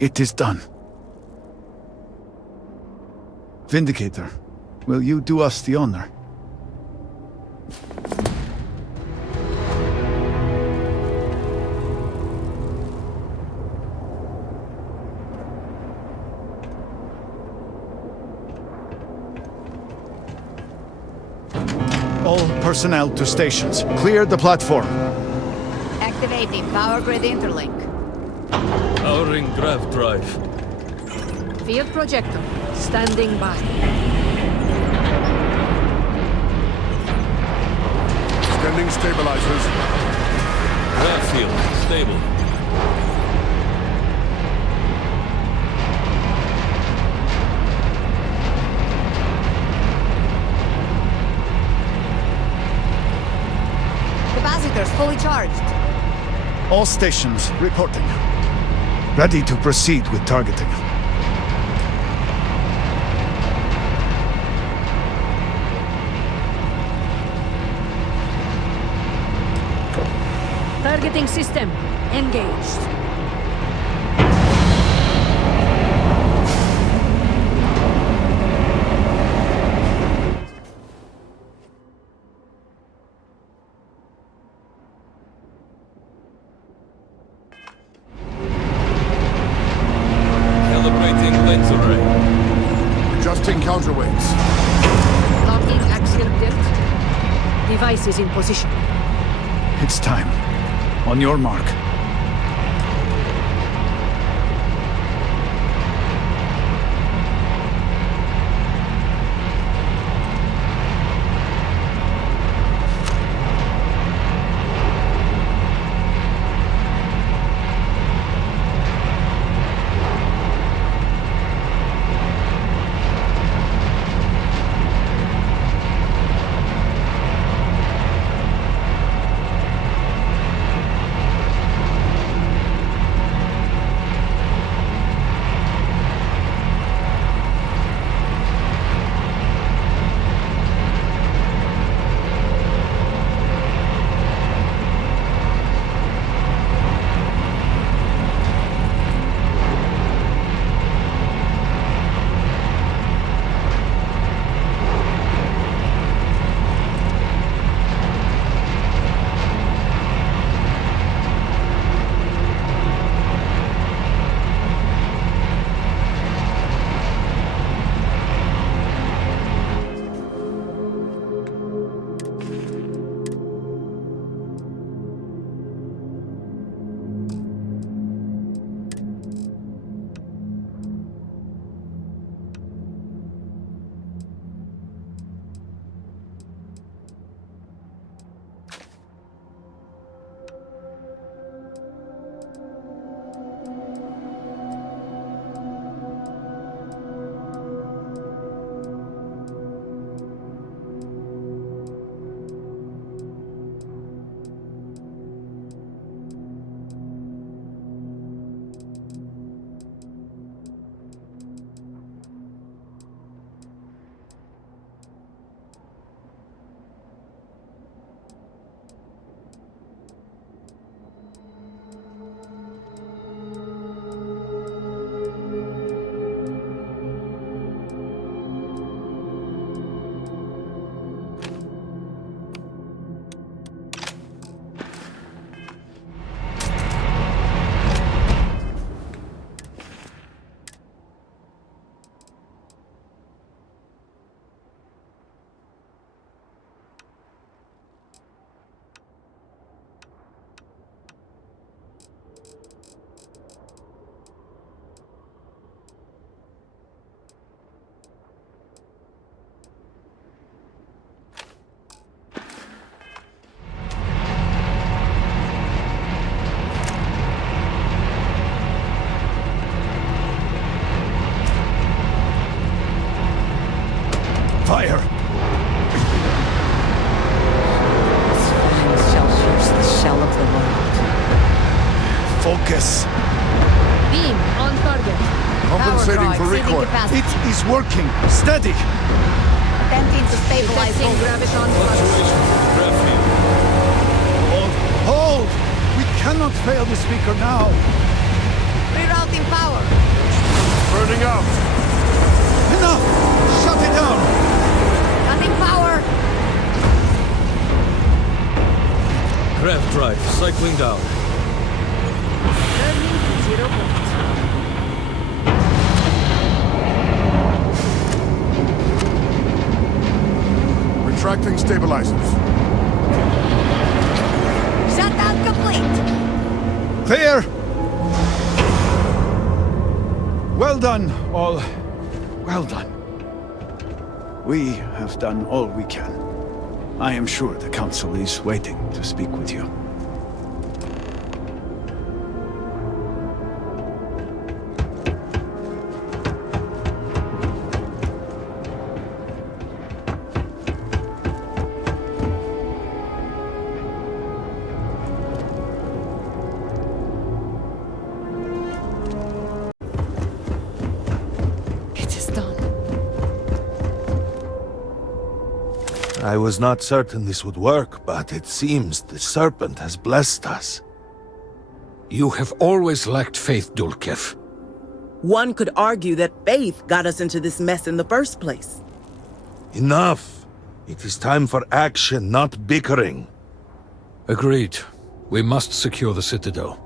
It is done. Vindicator, will you do us the honor? All personnel to stations. Clear the platform. Activating power grid interlink. Powering grav drive. Field projector. Standing by. Sending stabilizers. Grav field stable. Capacitors fully charged. All stations reporting. Ready to proceed with targeting. Targeting system engaged. Calibrating lens array. Adjusting counterweights. Locking axial tilt. Device is in position. It's time. On your mark. Fire! This shall pierce the shell of the world. Focus. Beam on target. Compensating Power for drive, recoil. saving capacity. It is working. Steady. Attempting to stabilize graviton flux. Fluctuation. Grav field. Hold. Hold. We cannot fail the speaker now. Reroute Cutting power. Burning out. Enough! Shut it down! Cutting power. Grav drive cycling down. Turning to 0 volts. Retracting stabilizers. Shutdown complete. Clear! Well done, all. Well done. We have done all we can. I am sure the Council is waiting to speak with you. I was not certain this would work, but it seems the Serpent has blessed us. You have always lacked faith, Dulkev. One could argue that faith got us into this mess in the first place. Enough! It is time for action, not bickering. Agreed. We must secure the Citadel.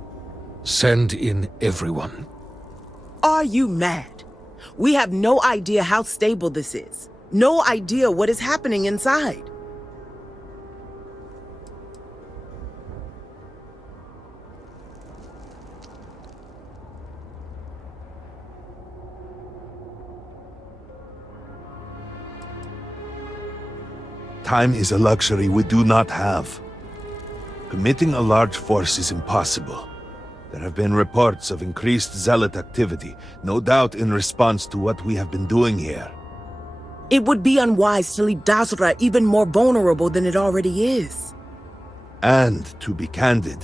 Send in everyone. Are you mad? We have no idea how stable this is. No idea what is happening inside. Time is a luxury we do not have. Committing a large force is impossible. There have been reports of increased zealot activity, no doubt in response to what we have been doing here. It would be unwise to leave Dazra even more vulnerable than it already is. And, to be candid,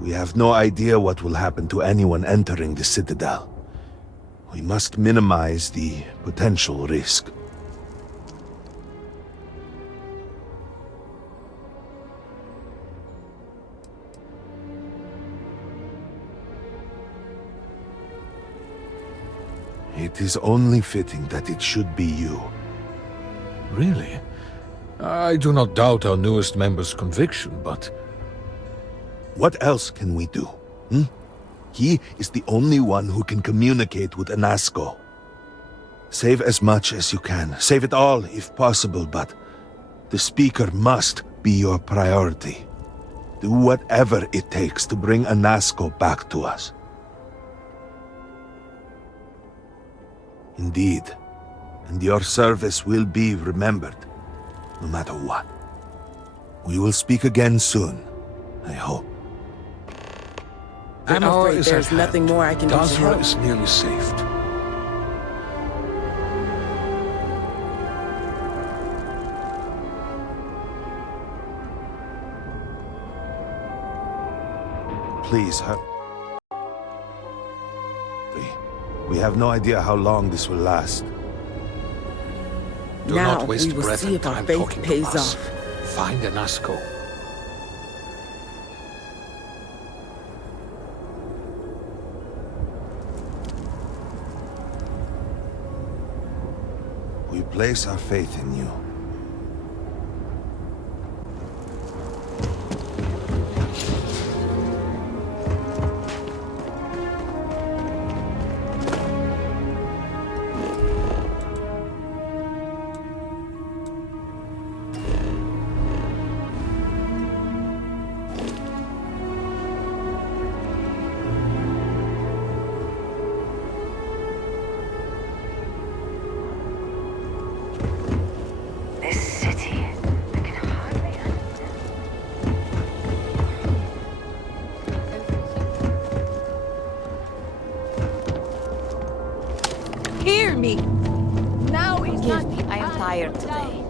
we have no idea what will happen to anyone entering the Citadel. We must minimize the potential risk. It is only fitting that it should be you. Really? I do not doubt our newest member's conviction, but... What else can we do? He is the only one who can communicate with Anasco. Save as much as you can. Save it all, if possible, but the Speaker must be your priority. Do whatever it takes to bring Anasco back to us. Indeed. And your service will be remembered, no matter what. We will speak again soon, I hope. I'm afraid there's nothing more I can do to Dazra help. is nearly saved. Please, hurry. We have no idea how long this will last. Do Now not waste we will breath see and if our time faith talking to pays us. off. Find Anasco. We place our faith in you. Hear me. Now is Forgive not me, I am tired today.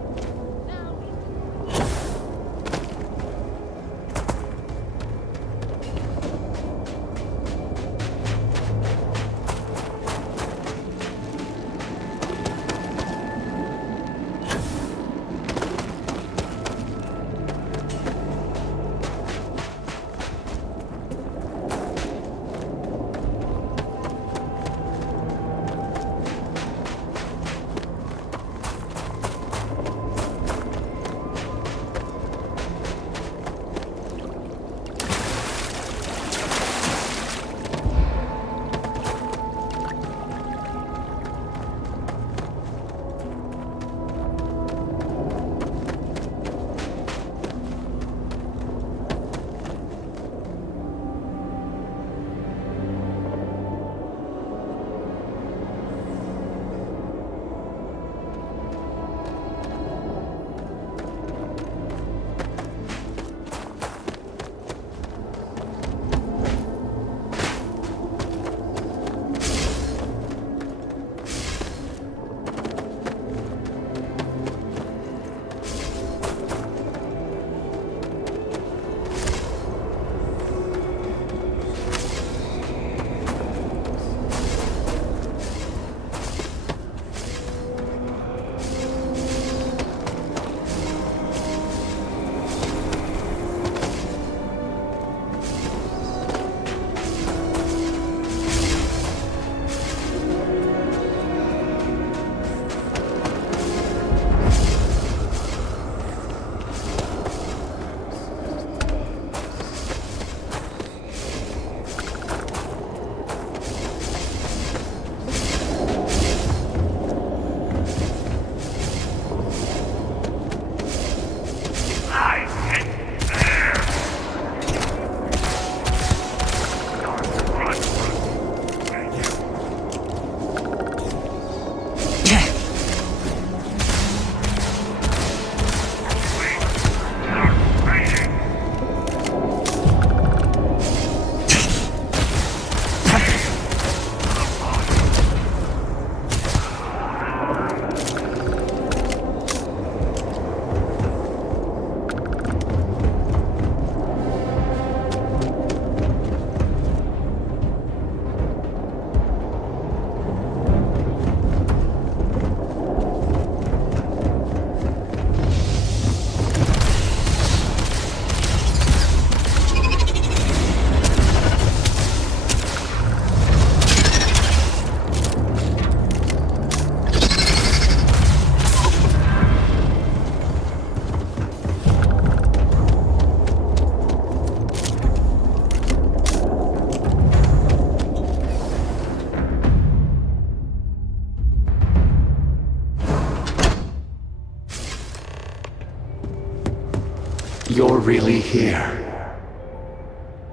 you're really here.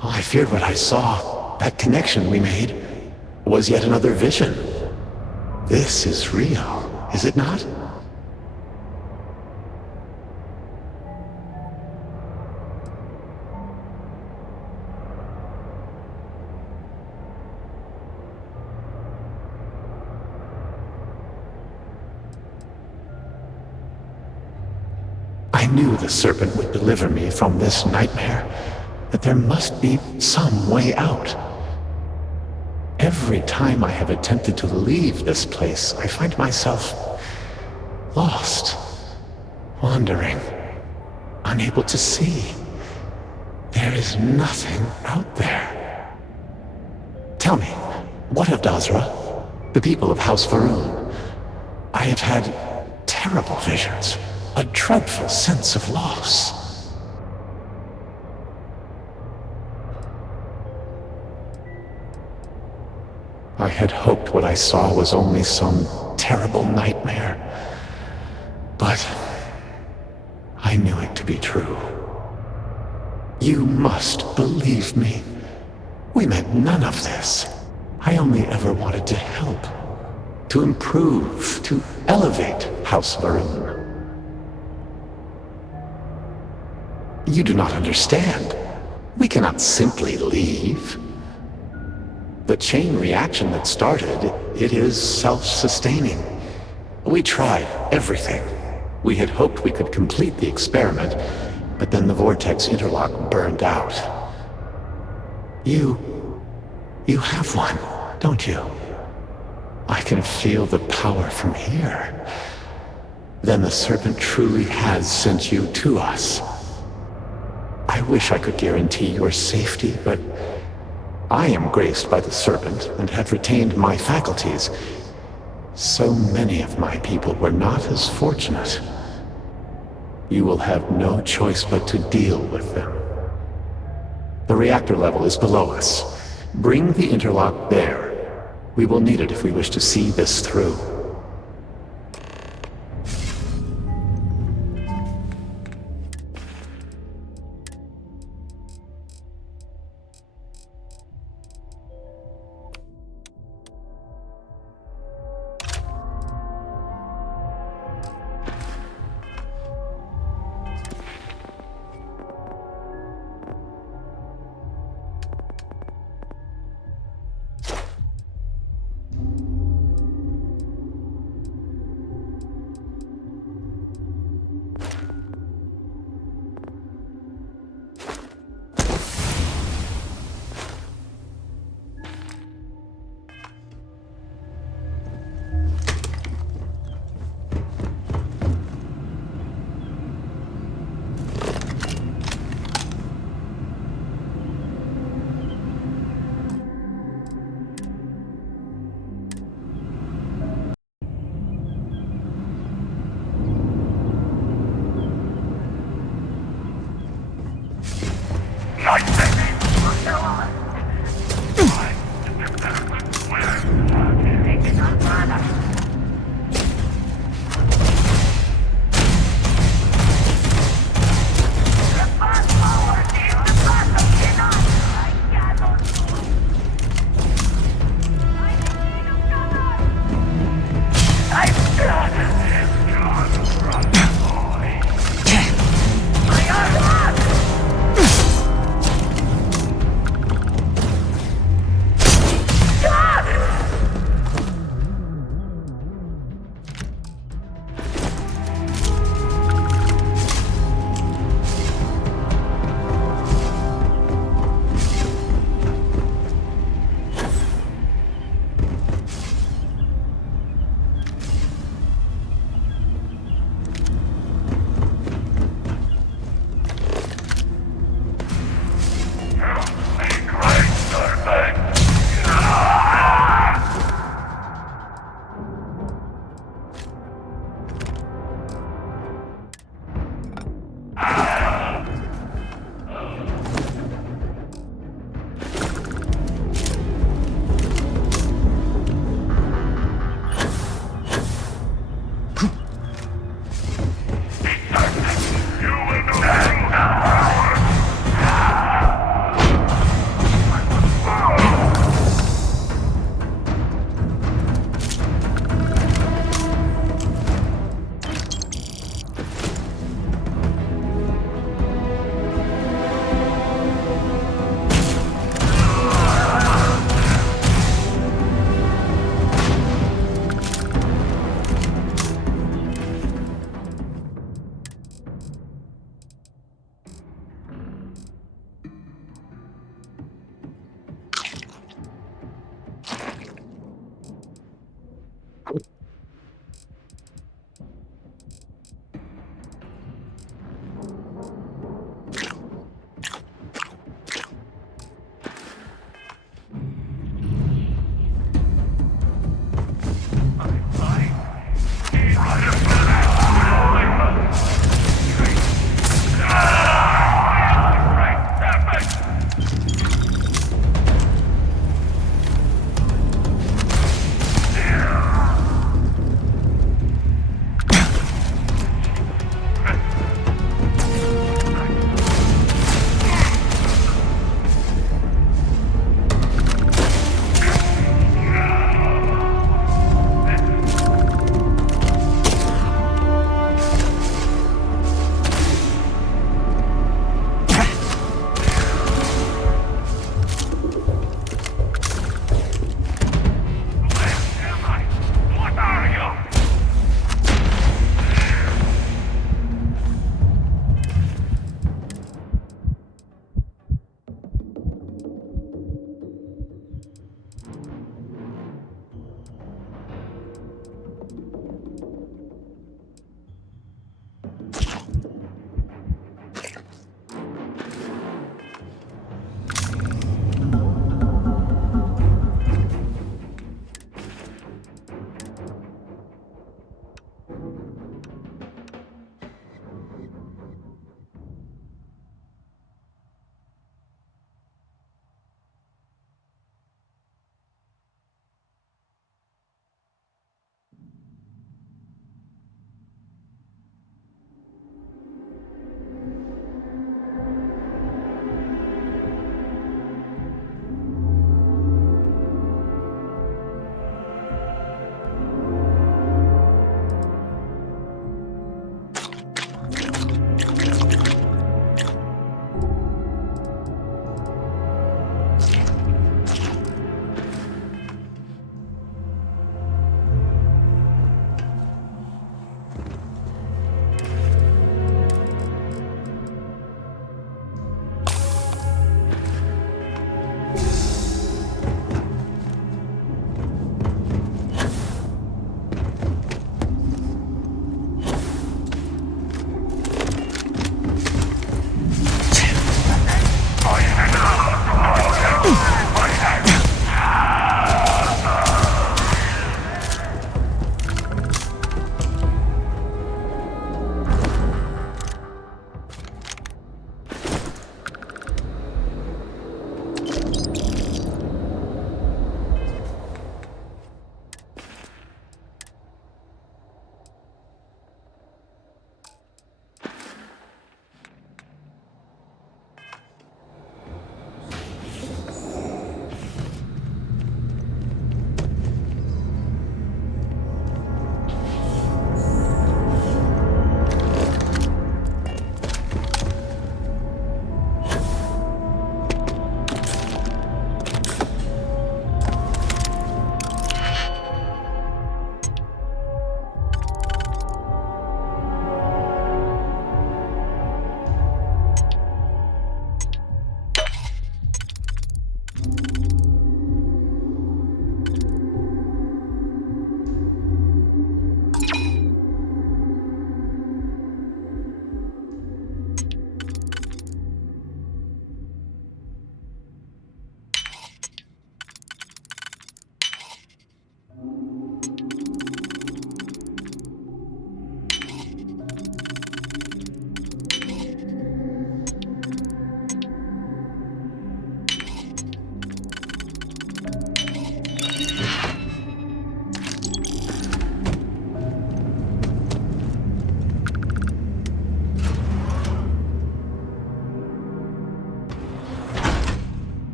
Oh, I feared what I saw. That connection we made was yet another vision. This is real, is it not? I knew the serpent would deliver me from this nightmare, that there must be some way out. Every time I have attempted to leave this place, I find myself lost, wandering, unable to see. There is nothing out there. Tell me, what of Dazra, the people of House Varun? I have had terrible visions, a dreadful sense of loss. I had hoped what I saw was only some terrible nightmare, but I knew it to be true. You must believe me. We meant none of this. I only ever wanted to help, to improve, to elevate House Varun. You do not understand. We cannot simply leave. The chain reaction that started, it is self-sustaining. We tried everything. We had hoped we could complete the experiment, but then the vortex interlock burned out. You have one, don't you? I can feel the power from here. Then the serpent truly has sent you to us. I wish I could guarantee your safety, but I am graced by the serpent and have retained my faculties. So many of my people were not as fortunate. You will have no choice but to deal with them. The reactor level is below us. Bring the interlock there. We will need it if we wish to see this through.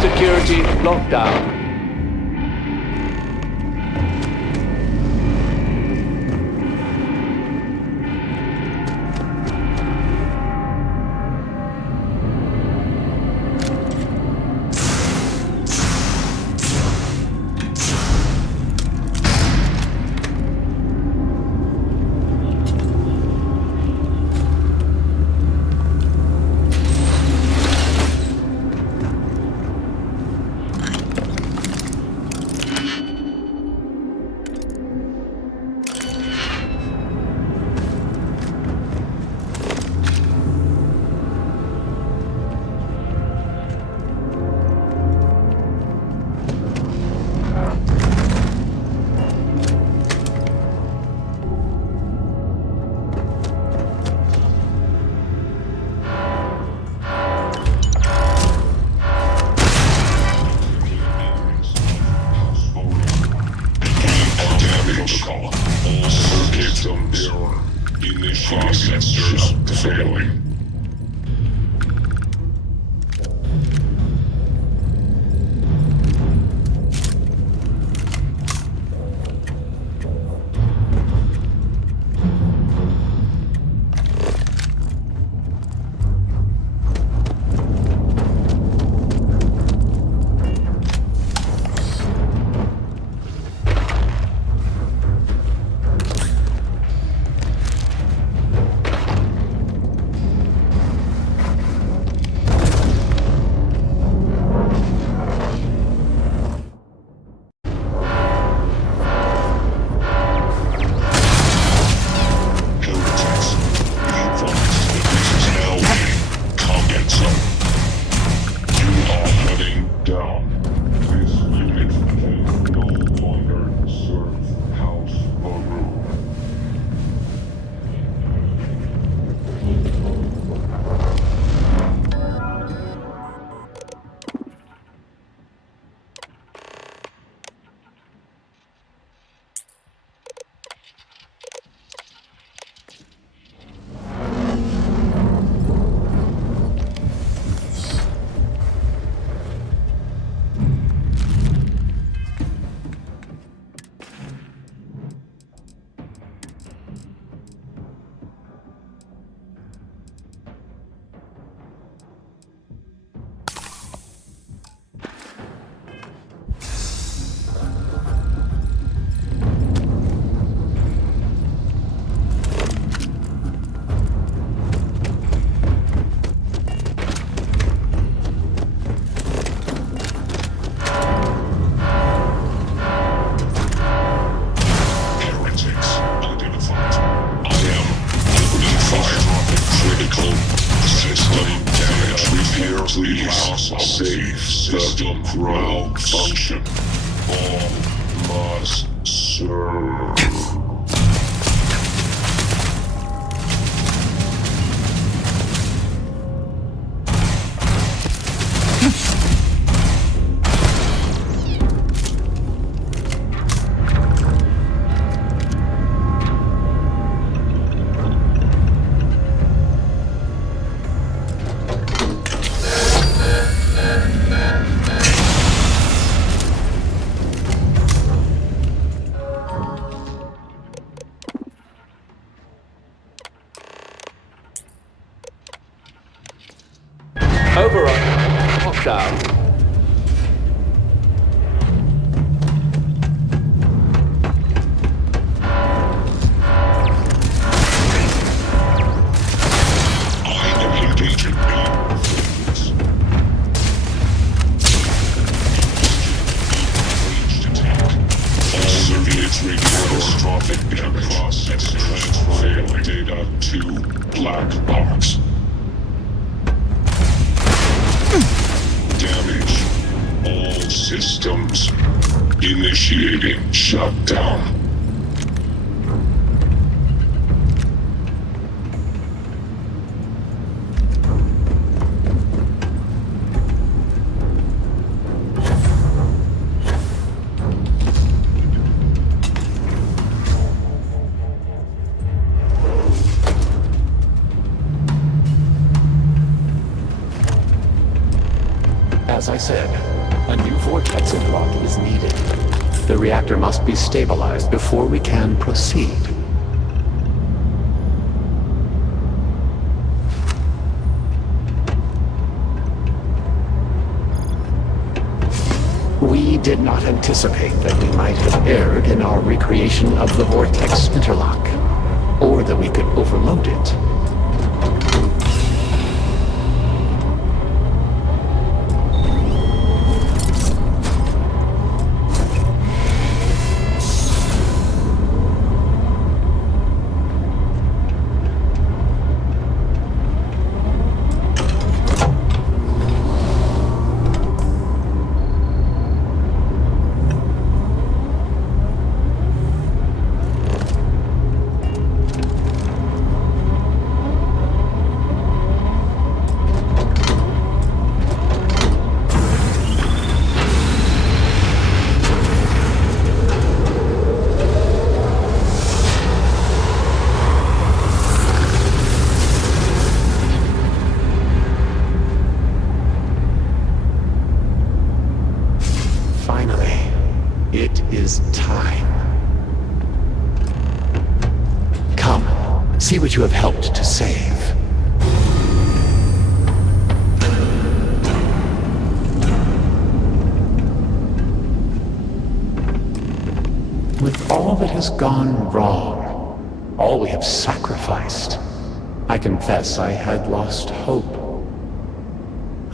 Security lockdown. Sensors failing. System malfunction. All must serve. Override. Lockdown. I am engaging ranged attack. All circuits catastrophic damage. Process transferring data to black box. Damage. All systems. Initiating shutdown. As I said, a new vortex interlock is needed. The reactor must be stabilized before we can proceed. We did not anticipate that we might have erred in our recreation of the vortex interlock, or that we could overload it. See what you have helped to save. With all that has gone wrong, all we have sacrificed, I confess I had lost hope.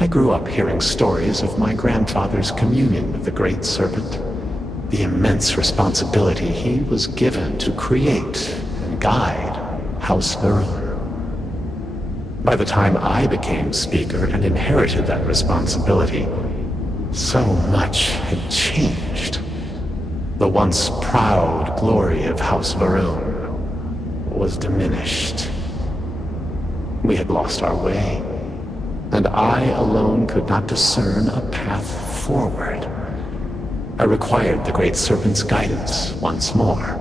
I grew up hearing stories of my grandfather's communion with the Great Serpent, the immense responsibility he was given to create and guide House Varun. By the time I became Speaker and inherited that responsibility, so much had changed. The once proud glory of House Varun was diminished. We had lost our way, and I alone could not discern a path forward. I required the Great Serpent's guidance once more.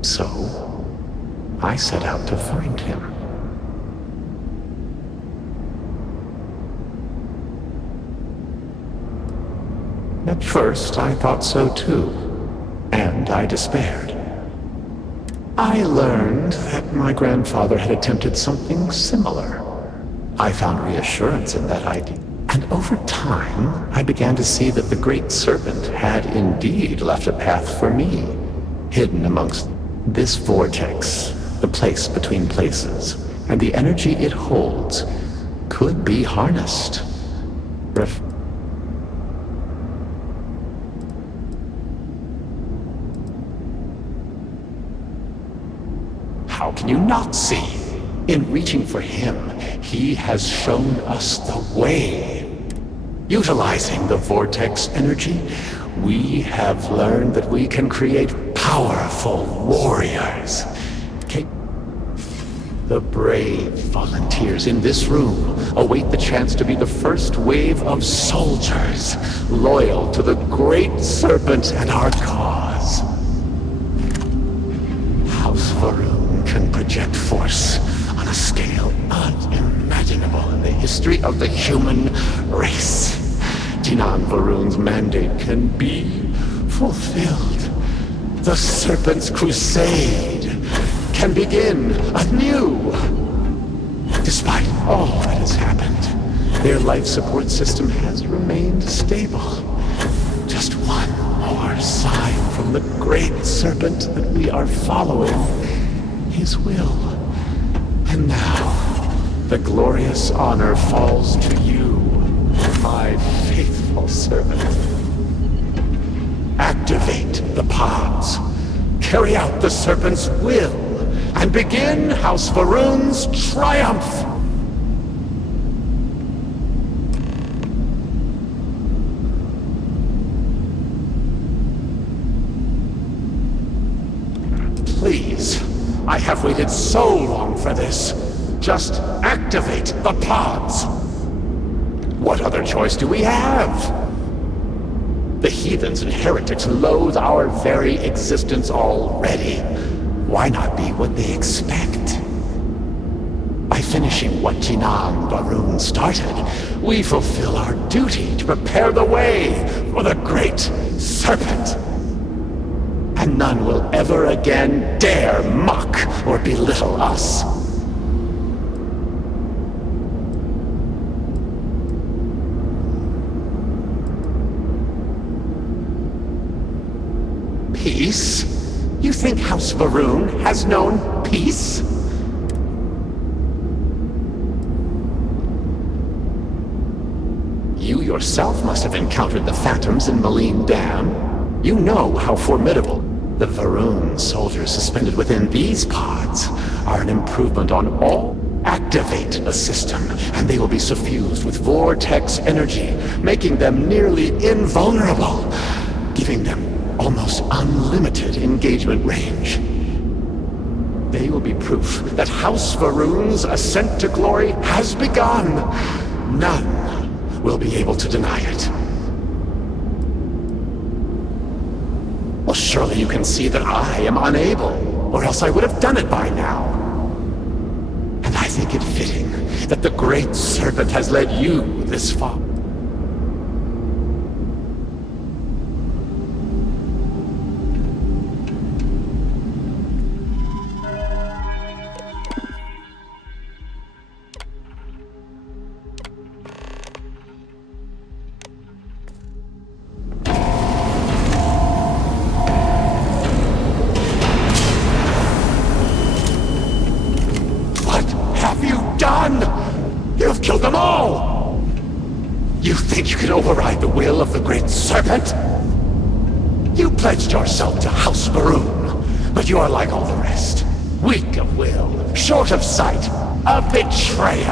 So I set out to find him. At first, I thought so too, and I despaired. I learned that my grandfather had attempted something similar. I found reassurance in that idea, and over time, I began to see that the Great Serpent had indeed left a path for me, hidden amongst this vortex. The place between places, and the energy it holds, could be harnessed. How can you not see? In reaching for him, he has shown us the way. Utilizing the vortex energy, we have learned that we can create powerful warriors. The brave volunteers in this room await the chance to be the first wave of soldiers, loyal to the Great Serpent and our cause. House Varun can project force on a scale unimaginable in the history of the human race. Jinan Varun's mandate can be fulfilled. The Serpent's crusade can begin anew. Despite all that has happened, their life support system has remained stable. Just one more sign from the Great Serpent that we are following his will. And now, the glorious honor falls to you, my faithful servant. Activate the pods. Carry out the Serpent's will. And begin House Varun's triumph! Please, I have waited so long for this. Just activate the pods! What other choice do we have? The heathens and heretics loathe our very existence already. Why not be what they expect? I finishing what Jinan Barun started, we fulfill our duty to prepare the way for the Great Serpent. And none will ever again dare mock or belittle us. Peace? You think House Varun has known peace? You yourself must have encountered the phantoms in Maleen Dam. You know how formidable. The Varun soldiers suspended within these pods are an improvement on all. Activate the system, and they will be suffused with vortex energy, making them nearly invulnerable, giving them almost unlimited engagement range. They will be proof that House Varun's ascent to glory has begun. None will be able to deny it. Well, surely you can see that I am unable, or else I would have done it by now. And I think it fitting that the Great Serpent has led you this far. You've killed them all! You think you can override the will of the Great Serpent? You pledged yourself to House Varun, but you are like all the rest. Weak of will, short of sight, a betrayer.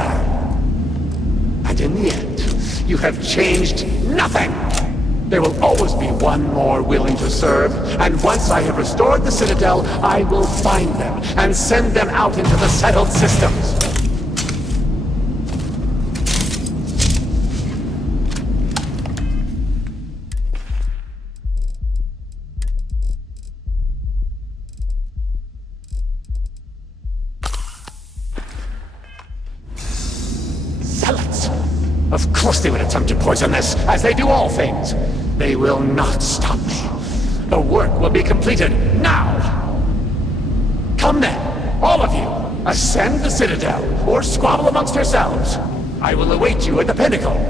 And in the end, you have changed nothing! There will always be one more willing to serve, and once I have restored the Citadel, I will find them and send them out into the settled systems. Of course they would attempt to poison this, as they do all things. They will not stop me. The work will be completed now! Come then, all of you, ascend the Citadel, or squabble amongst yourselves. I will await you at the pinnacle.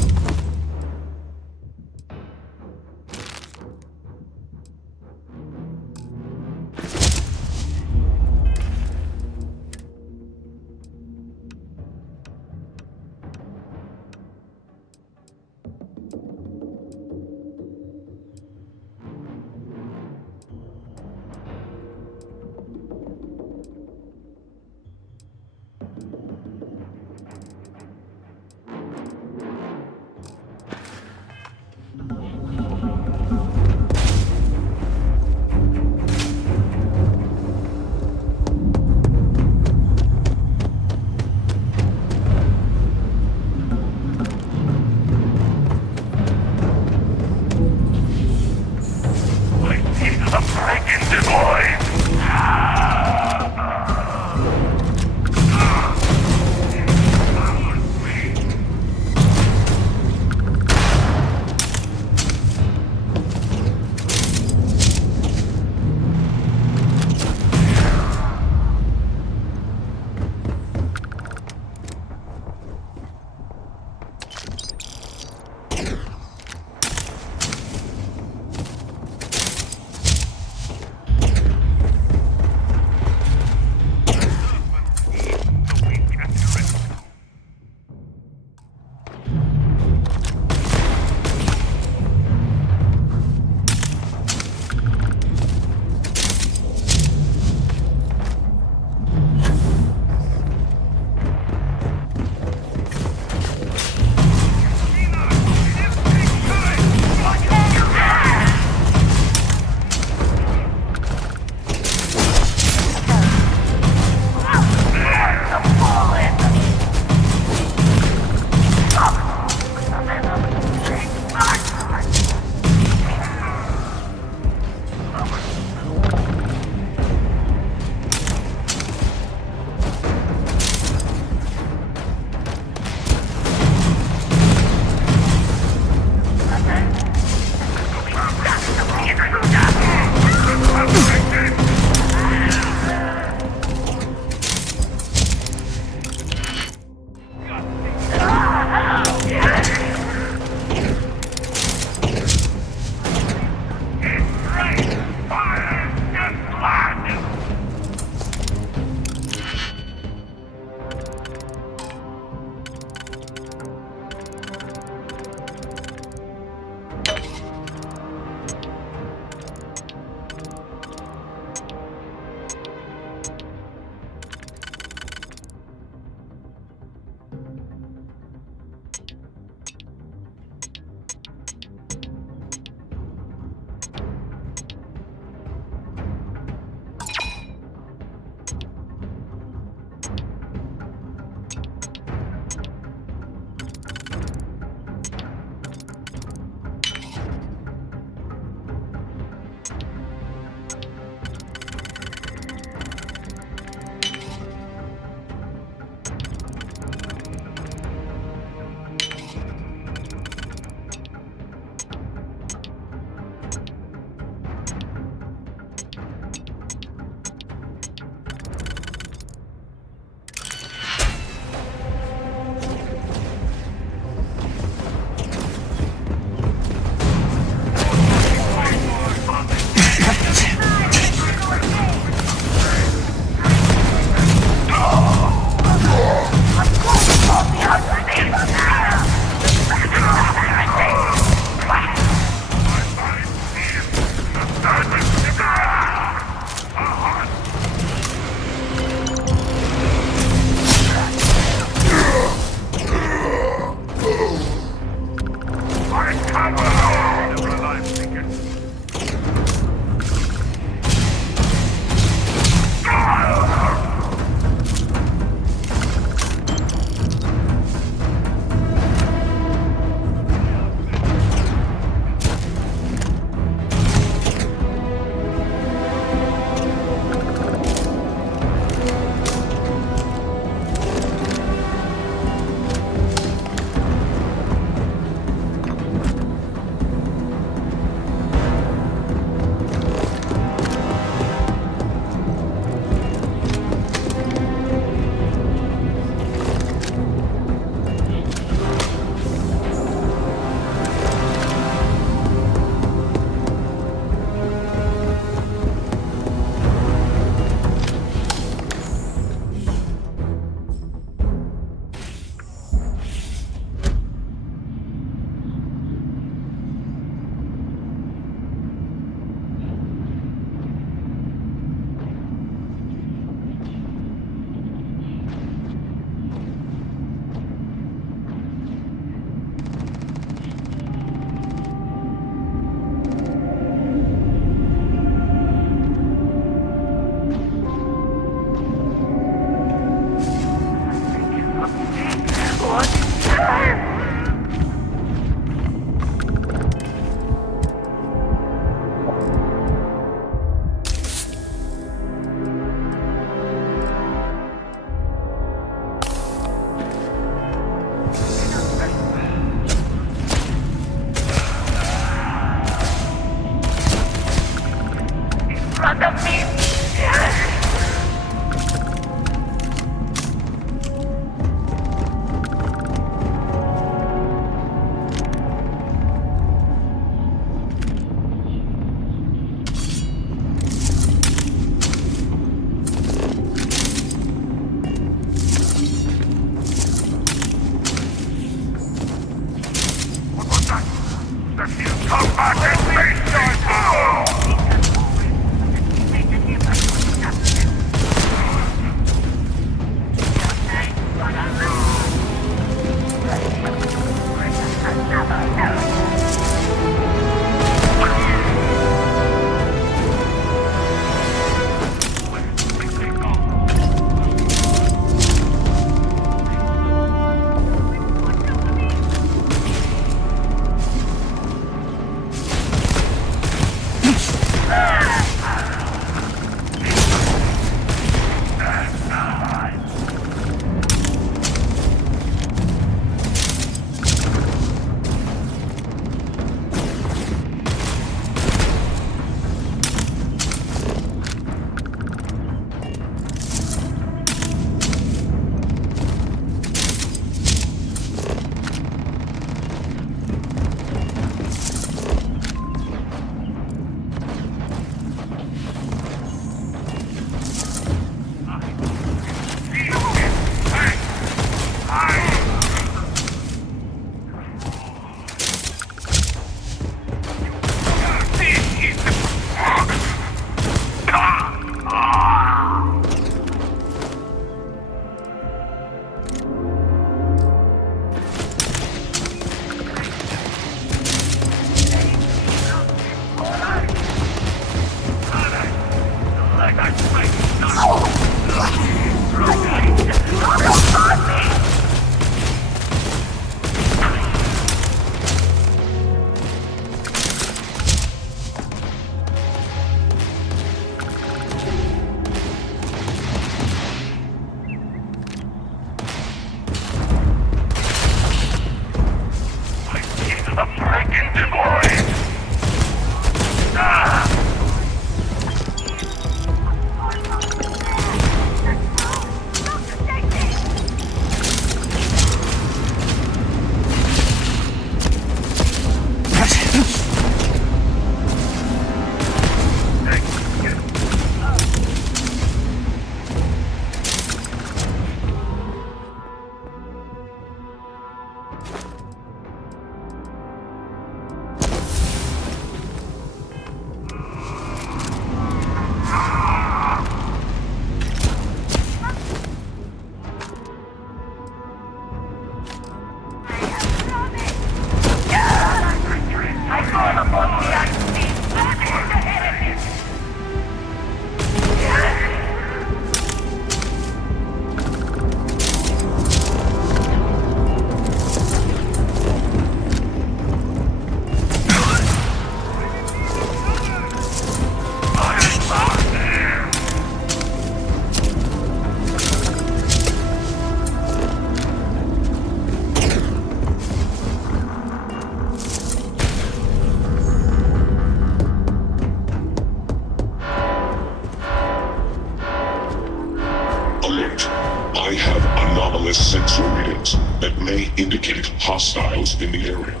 indicate hostiles in the area.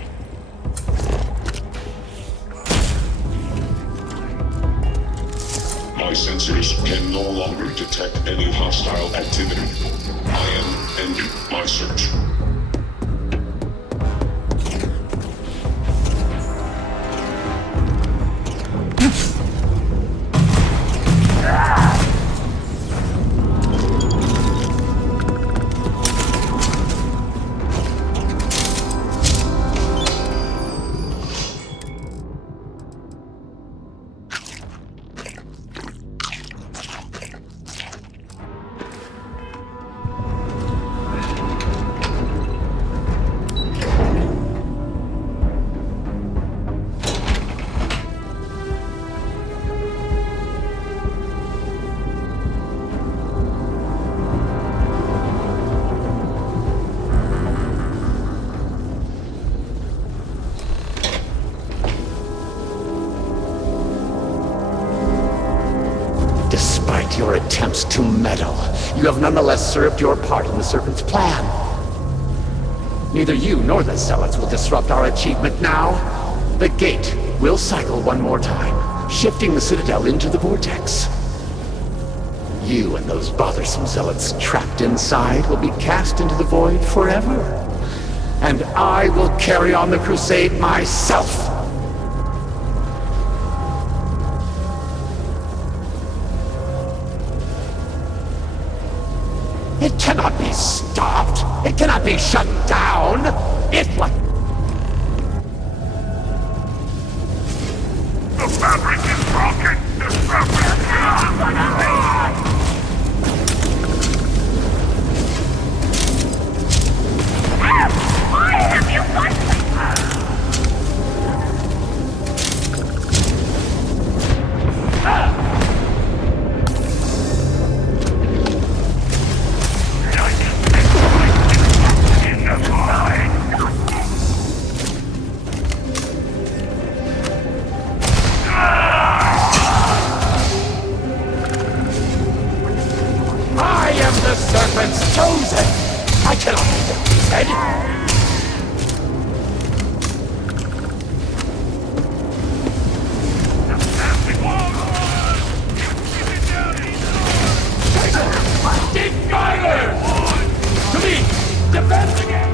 My sensors can no longer detect any hostile activity. I am ending my search. Despite your attempts to meddle, you have nonetheless served your part in the Serpent's plan. Neither you nor the Zealots will disrupt our achievement now. The gate will cycle one more time, shifting the Citadel into the vortex. You and those bothersome Zealots trapped inside will be cast into the void forever. And I will carry on the crusade myself. It cannot be stopped. It cannot be shut down. It like... The fabric is broken. The fabric Why have you done Serpent's chosen! I cannot be defeated! Defenders! To me! Defend again!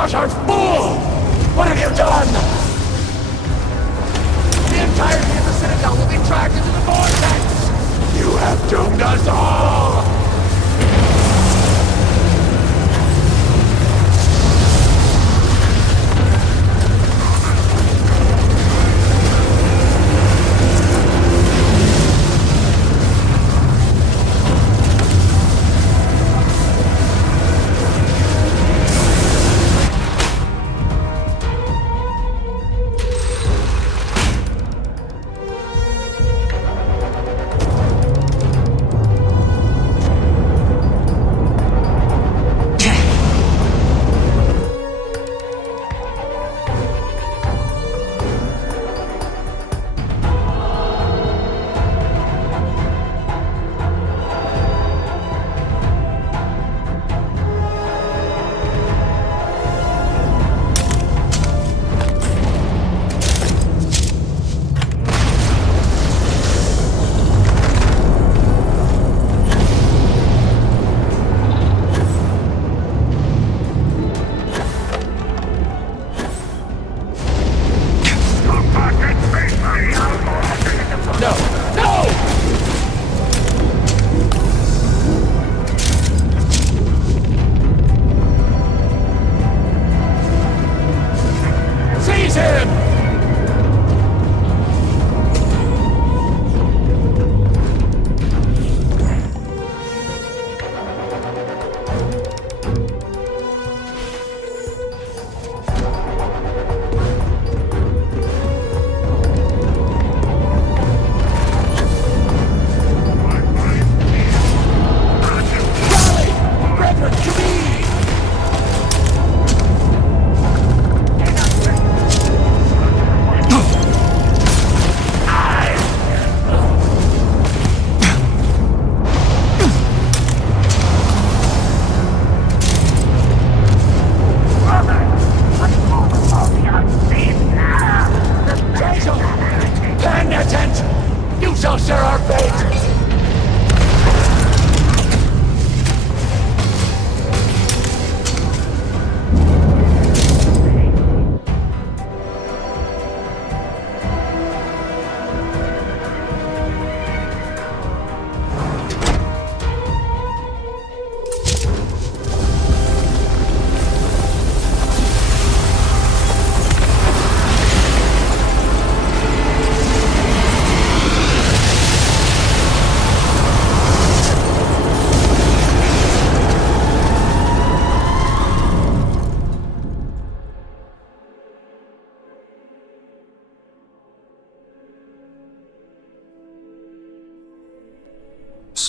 utter fool! What have you done? The entirety of the Citadel will be dragged into the vortex! You have doomed us all!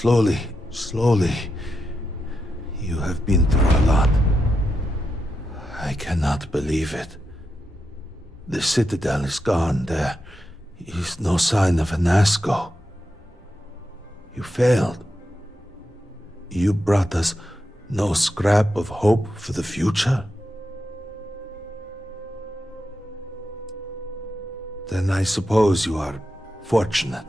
Slowly, slowly. You have been through a lot. I cannot believe it. The Citadel is gone. There is no sign of Anasco. You failed. You brought us no scrap of hope for the future? Then I suppose you are fortunate.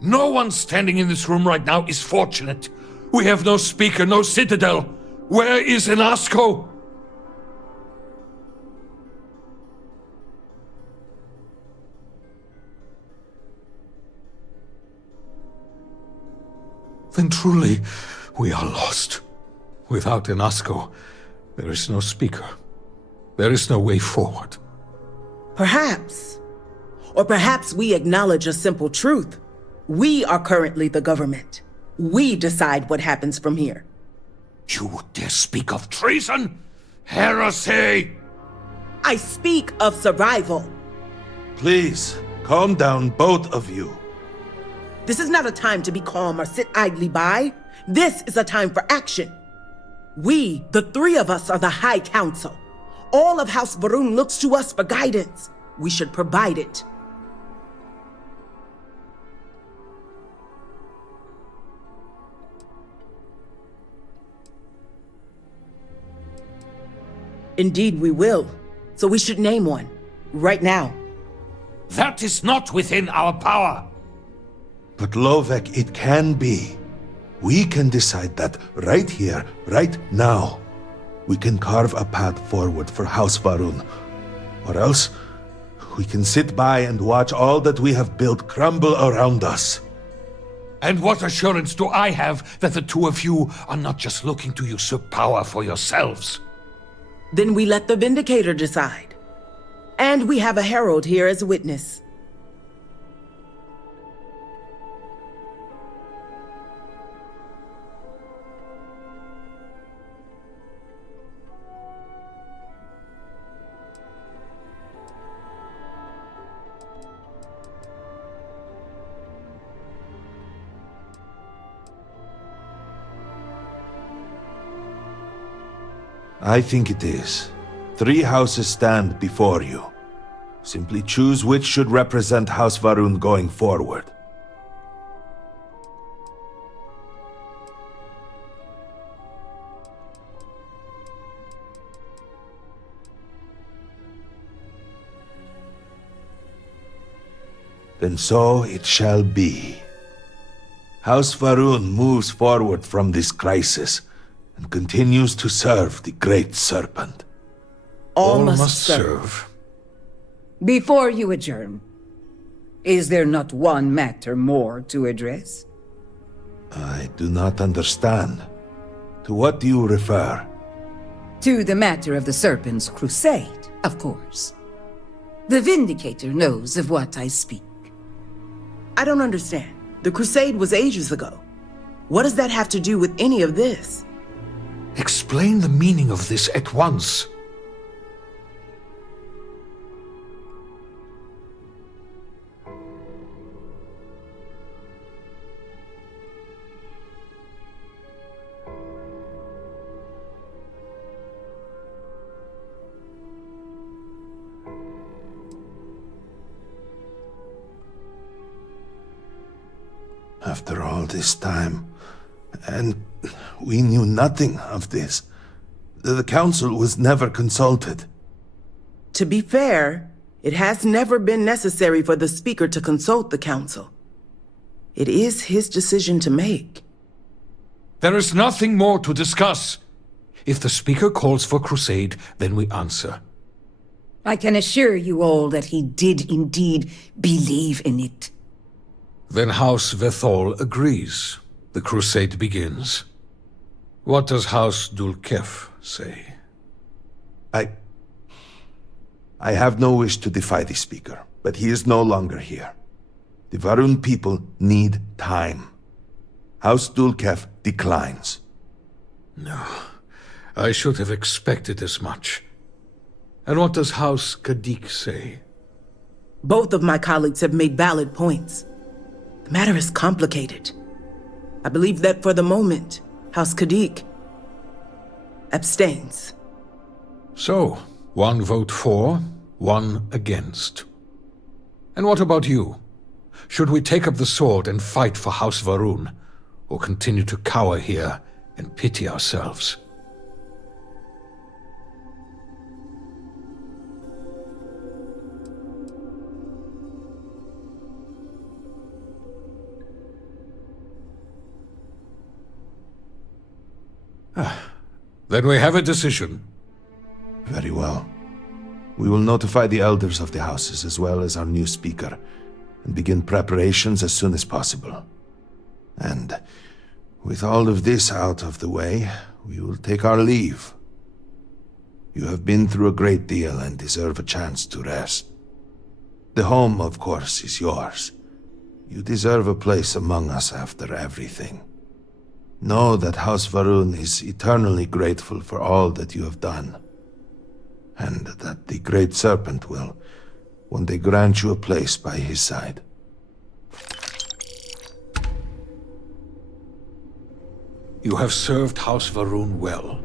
No one standing in this room right now is fortunate. We have no speaker, no Citadel. Where is Anasco? Then truly, we are lost. Without Anasco, there is no speaker. There is no way forward. Perhaps. Or perhaps we acknowledge a simple truth. We are currently the government. We decide what happens from here. You would dare speak of treason? Heresy! I speak of survival. Please, calm down, both of you. This is not a time to be calm or sit idly by. This is a time for action. We, the three of us, are the High Council. All of House Varun looks to us for guidance. We should provide it. Indeed, we will. So we should name one. Right now. That is not within our power. But Lovek, it can be. We can decide that right here, right now. we can carve a path forward for House Varun. Or else, we can sit by and watch all that we have built crumble around us. And what assurance do I have that the two of you are not just looking to usurp power for yourselves? Then we let the Vindicator decide. And we have a herald here as a witness. I think it is. 3 houses stand before you. Simply choose which should represent House Varun going forward. Then so it shall be. House Varun moves forward from this crisis and continues to serve the Great Serpent. All must serve. Before you adjourn, is there not one matter more to address? I do not understand. To what do you refer? To the matter of the Serpent's crusade, of course. The Vindicator knows of what I speak. I don't understand. The crusade was ages ago. What does that have to do with any of this? Explain the meaning of this at once. After all this time, and we knew nothing of this. The council was never consulted. To be fair, it has never been necessary for the Speaker to consult the council. It is his decision to make. There is nothing more to discuss. If the Speaker calls for crusade, then we answer. I can assure you all that he did indeed believe in it. Then House Vethol agrees. The crusade begins. What does House Dulkef say? I have no wish to defy the Speaker, but he is no longer here. The Varun people need time. House Dulkef declines. No, I should have expected as much. And what does House Kadik say? Both of my colleagues have made valid points. The matter is complicated. I believe that for the moment, House Kadik abstains. So, 1 vote for, 1 against. And what about you? Should we take up the sword and fight for House Varun, or continue to cower here and pity ourselves? Then we have a decision. Very well. We will notify the elders of the houses as well as our new Speaker, and begin preparations as soon as possible. And with all of this out of the way, we will take our leave. You have been through a great deal and deserve a chance to rest. The home, of course, is yours. You deserve a place among us after everything. Know that House Varun is eternally grateful for all that you have done, and that the Great Serpent will one day grant you a place by his side. You have served House Varun well.